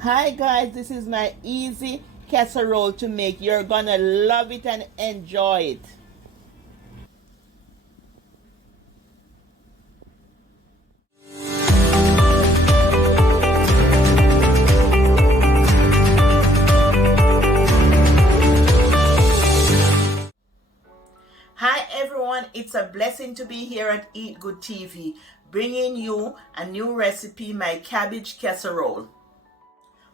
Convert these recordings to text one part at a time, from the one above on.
Hi guys, this is my easy casserole to make. You're gonna love it and enjoy it. Hi everyone, it's a blessing to be here at Eat Good TV, bringing you a new recipe, my cabbage casserole.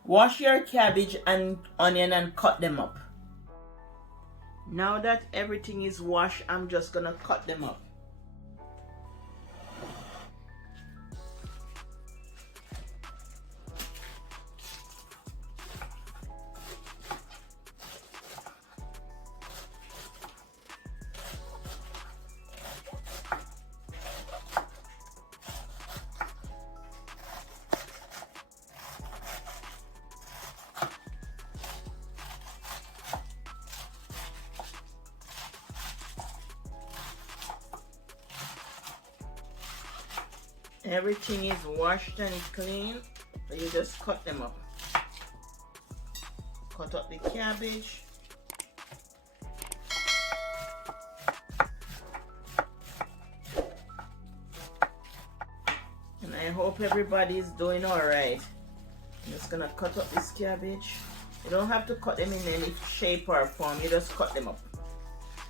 Wash your cabbage and onion and cut them up. Now that everything is washed, I'm just gonna cut them up. Everything is washed and clean, so you just cut them up. Cut up the cabbage. And I hope everybody is doing alright. I'm just gonna cut up this cabbage. You don't have to cut them in any shape or form, you just cut them up.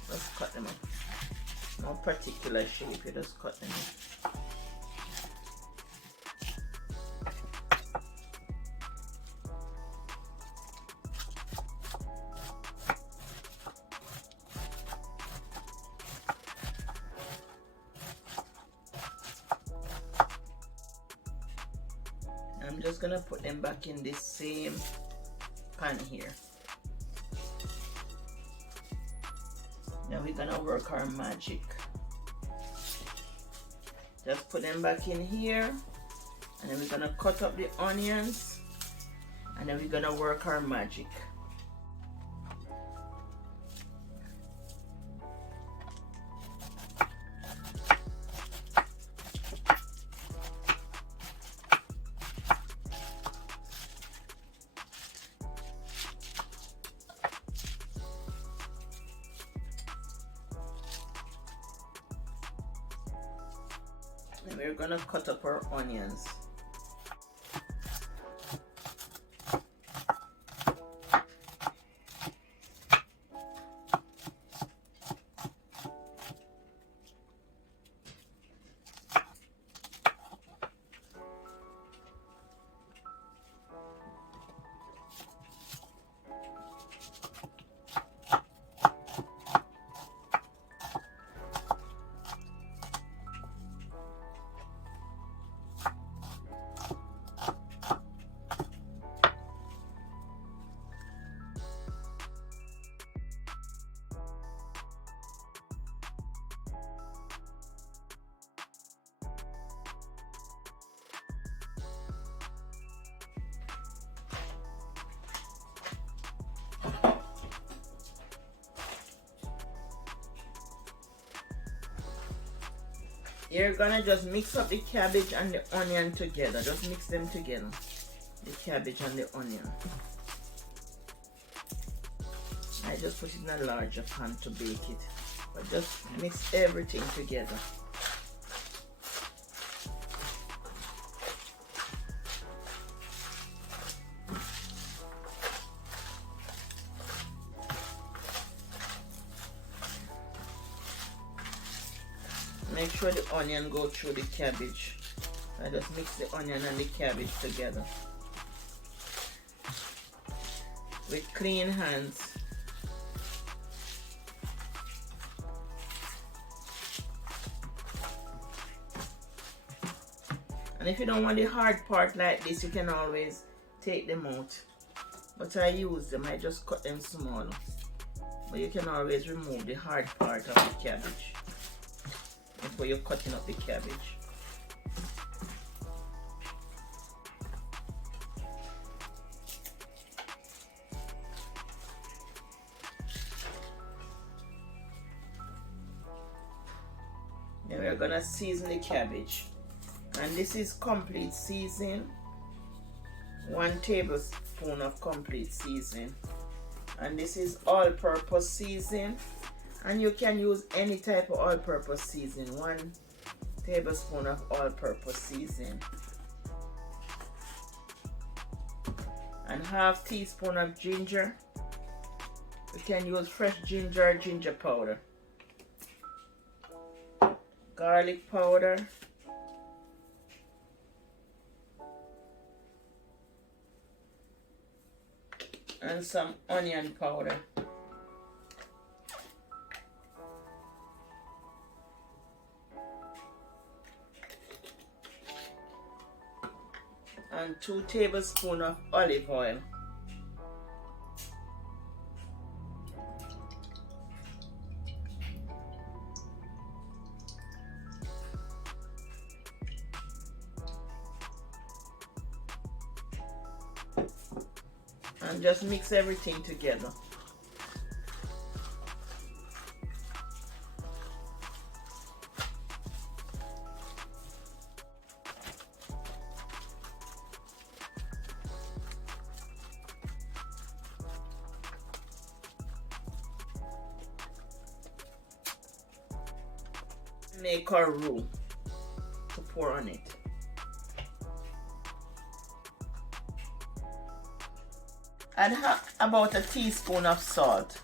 Just cut them up. No particular shape, you just cut them up. I'm just gonna put them back in this same pan here. Now we're gonna work our magic. Just put them back in here, and then we're gonna cut up the onions, and then we're gonna work our magic. And we're gonna cut up our onions. You're gonna just mix up the cabbage and the onion together. Just mix them together. The cabbage and the onion. I just put it in a larger pan to bake it. But just mix everything together. Make sure the onion go through the cabbage. I just mix the onion and the cabbage together with clean hands. And if you don't want the hard part like this, you can always take them out. But I use them, I just cut them small. But you can always remove the hard part of the cabbage before you're cutting up the cabbage. Then we're gonna season the cabbage. And this is complete season. 1 tablespoon of complete seasoning, and this is all-purpose seasoning, and you can use any type of all-purpose seasoning. 1 tablespoon of all-purpose seasoning, and ½ teaspoon of ginger. You can use fresh ginger or ginger powder. Garlic powder, and some onion powder. And 2 tablespoons of olive oil. And just mix everything together. Make our roux to pour on it. Add about a teaspoon of salt.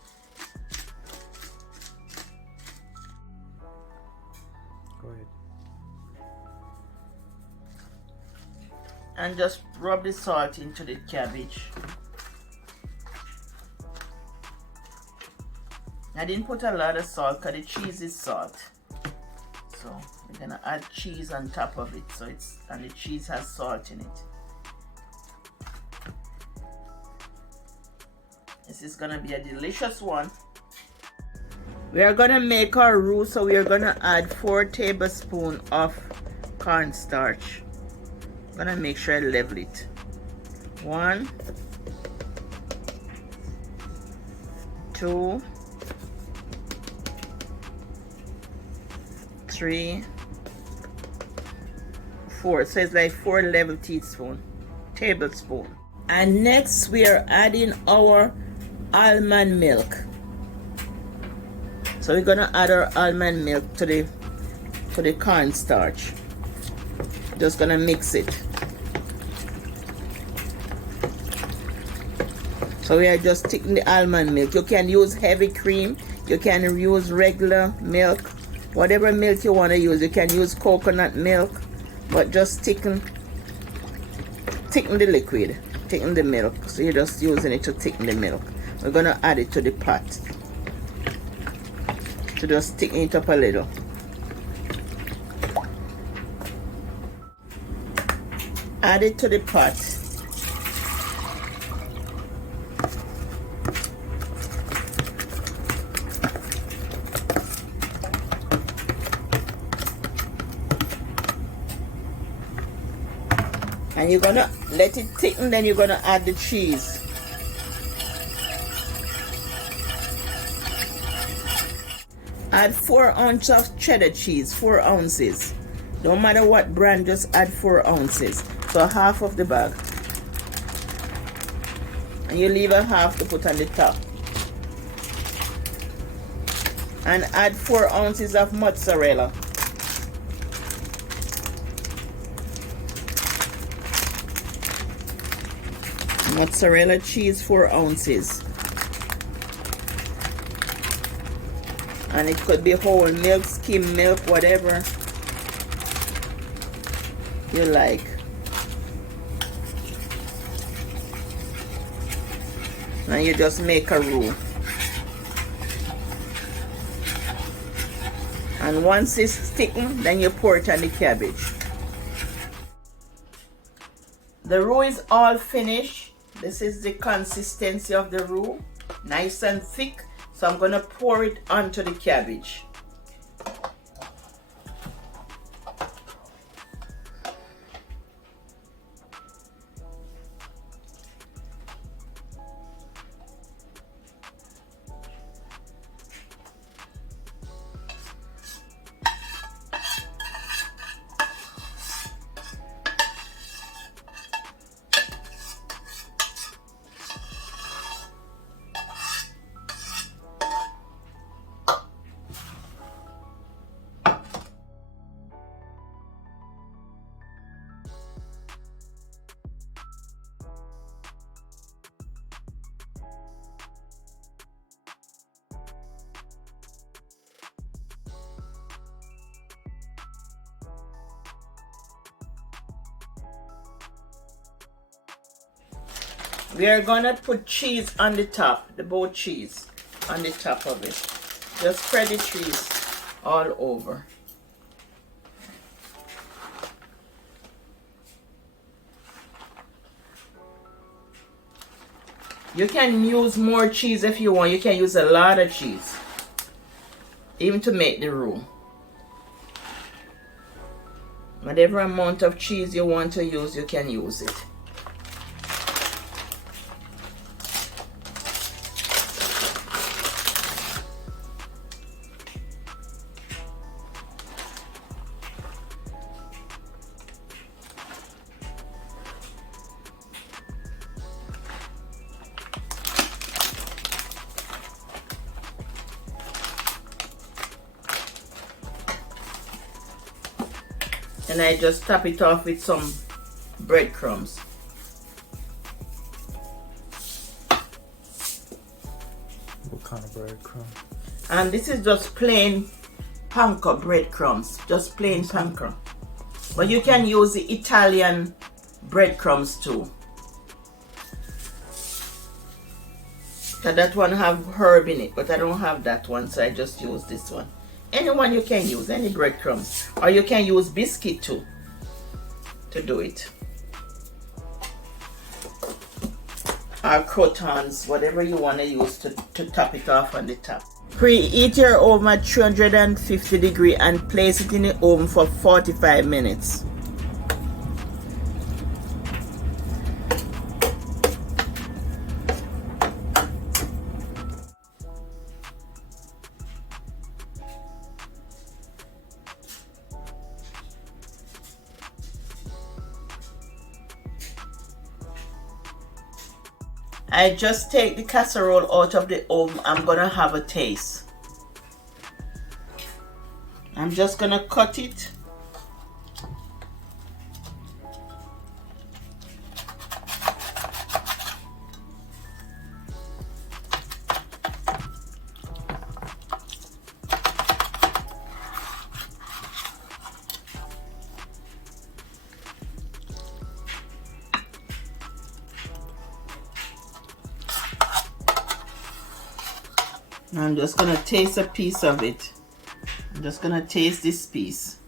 Go ahead. And just rub the salt into the cabbage. I didn't put a lot of salt because the cheese is salt. So we're gonna add cheese on top of it, and the cheese has salt in it. This is gonna be a delicious one. We are gonna make our roux, so we are gonna add 4 tablespoons of cornstarch. I'm gonna make sure I level it. 1, 2, 3, 4. So it's like 4 level tablespoon. And next we are adding our almond milk. So we're gonna add our almond milk to the cornstarch. Just gonna mix it. So we are just taking the almond milk. You can use heavy cream, you can use regular milk, whatever milk you want to use. You can use coconut milk, but just thicken the liquid, thicken the milk. So you're just using it to thicken the milk. We're gonna add it to the pot to just thicken it up a little. Add it to the pot. And you're gonna let it thicken, then you're gonna add the cheese. Add 4 ounces of cheddar cheese, 4 ounces. No matter what brand, just add 4 ounces. So half of the bag. And you leave a half to put on the top. And add 4 ounces of mozzarella. Mozzarella cheese, 4 ounces. And it could be whole milk, skim milk, whatever you like. And you just make a roux. And once it's thickened, then you pour it on the cabbage. The roux is all finished. This is the consistency of the roux, nice and thick. So I'm going to pour it onto the cabbage. We are gonna put cheese on the top, the both cheese on the top of it. Just spread the cheese all over. You can use more cheese if you want. You can use a lot of cheese, even to make the roux. Whatever amount of cheese you want to use, you can use it. And I just top it off with some breadcrumbs. What kind of breadcrumb? And this is just plain panko breadcrumbs, just plain panko. But you can use the Italian breadcrumbs too. So that one have herb in it, but I don't have that one, so I just use this one. Any one you can use, any breadcrumbs. Or you can use biscuit too to do it. Or croutons, whatever you want to use to top it off on the top. Preheat your oven at 350 degrees and place it in the oven for 45 minutes. I just take the casserole out of the oven. I'm gonna have a taste. I'm just gonna cut it. I'm just gonna taste a piece of it. I'm just gonna taste this piece.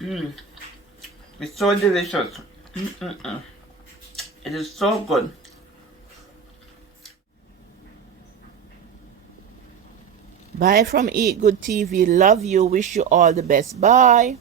It's so delicious. It is so good. Bye from Eat Good TV. Love you. Wish you all the best. Bye.